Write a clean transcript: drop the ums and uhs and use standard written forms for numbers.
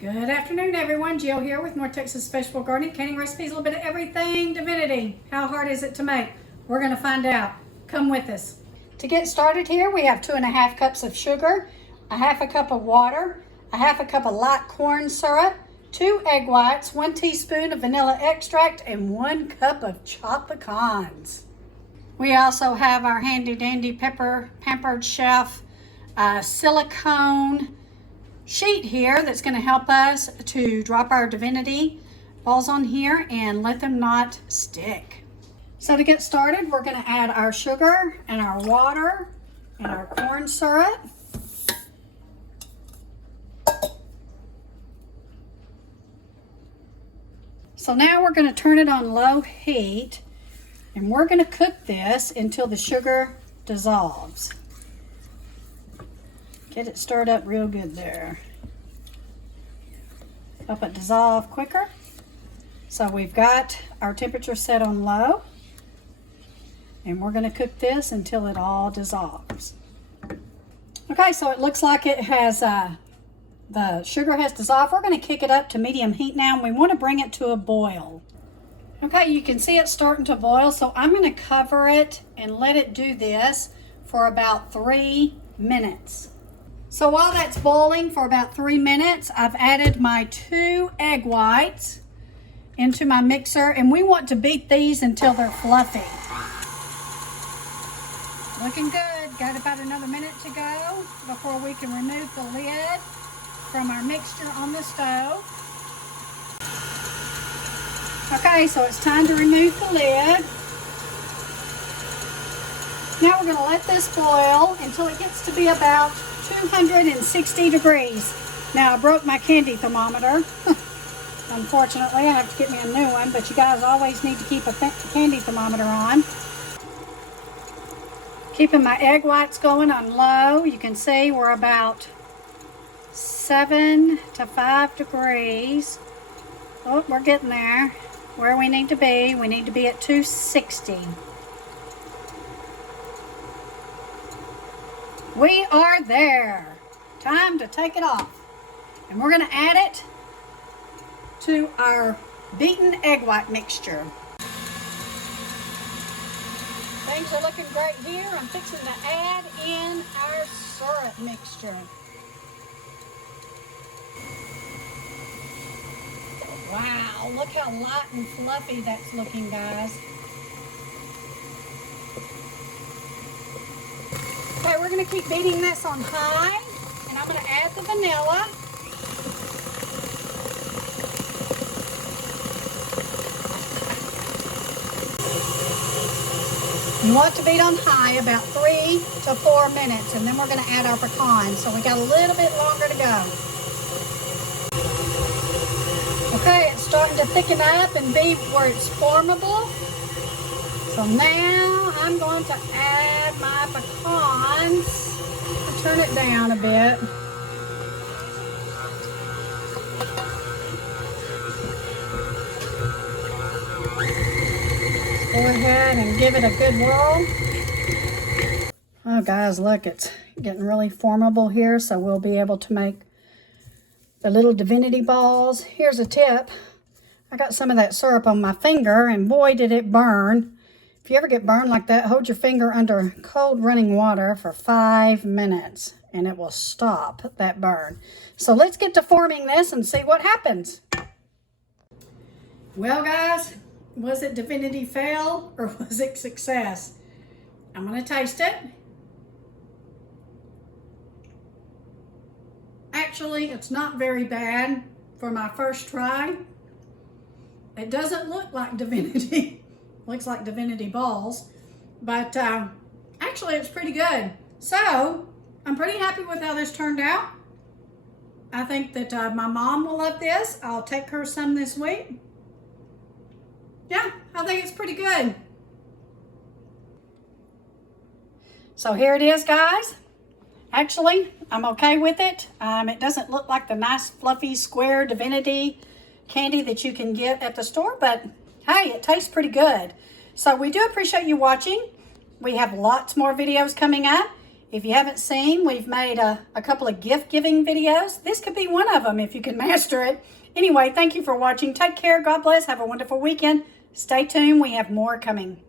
Good afternoon, everyone. Jill here with more Texas Vegetable Gardening, canning recipes, a little bit of everything. Divinity, how hard is it to make? We're going to find out. Come with us. To get started here, we have 2.5 cups of sugar, a half a cup of water, a half a cup of light corn syrup, 2 egg whites, 1 teaspoon of vanilla extract, and 1 cup of chopped pecans. We also have our handy dandy Pampered Chef silicone sheet here that's going to help us to drop our Divinity balls on here and let them not stick. So to get started, we're going to add our sugar and our water and our corn syrup. So now we're going to turn it on low heat and we're going to cook this until the sugar dissolves. Get it stirred up real good there. Help it dissolve quicker. So we've got our temperature set on low. And we're going to cook this until it all dissolves. Okay, so it looks like it has, the sugar has dissolved. We're going to kick it up to medium heat now. And we want to bring it to a boil. Okay, you can see it starting to boil. So I'm going to cover it and let it do this for about 3 minutes. So while that's boiling for about 3 minutes, I've added my 2 egg whites into my mixer, and we want to beat these until they're fluffy. Looking good. Got about another minute to go before we can remove the lid from our mixture on the stove. Okay, so it's time to remove the lid. Now we're going to let this boil until it gets to be about 260 degrees. Now I broke my candy thermometer. Unfortunately, I have to get me a new one, but you guys always need to keep a candy thermometer on. Keeping my egg whites going on low. You can see we're about 7 to 5 degrees. Oh, we're getting there. Where we need to be. We need to be at 260. We are there. Time to take it off. And we're going to add it to our beaten egg white mixture. Things are looking great here. I'm fixing to add in our syrup mixture. Wow, look how light and fluffy that's looking, guys. Okay, we're going to keep beating this on high, and I'm going to add the vanilla. You want to beat on high about 3 to 4 minutes, and then we're going to add our pecans. So we got a little bit longer to go. Okay, it's starting to thicken up and be where it's formable. So now I'm going to add my pecans. I'll turn it down a bit. Go ahead and give it a good whirl. Oh guys, look, it's getting really formable here, so we'll be able to make the little Divinity balls. Here's a tip. I got some of that syrup on my finger, and boy, did it burn. If you ever get burned like that, hold your finger under cold running water for 5 minutes and it will stop that burn. So let's get to forming this and see what happens. Well guys, was it Divinity fail or was it success? I'm going to taste it. Actually, it's not very bad for my first try. It doesn't look like Divinity. Looks like Divinity balls, but actually it's pretty good. So I'm pretty happy with how this turned out. I think that my mom will love this. I'll take her some this week. Yeah, I think it's pretty good. So here it is, guys. Actually, I'm okay with it. It doesn't look like the nice fluffy square Divinity candy that you can get at the store, but hey, it tastes pretty good. So we do appreciate you watching. We have lots more videos coming up. If you haven't seen, we've made a couple of gift giving videos. This could be one of them if you can master it. Anyway, thank you for watching. Take care. God bless. Have a wonderful weekend. Stay tuned. We have more coming.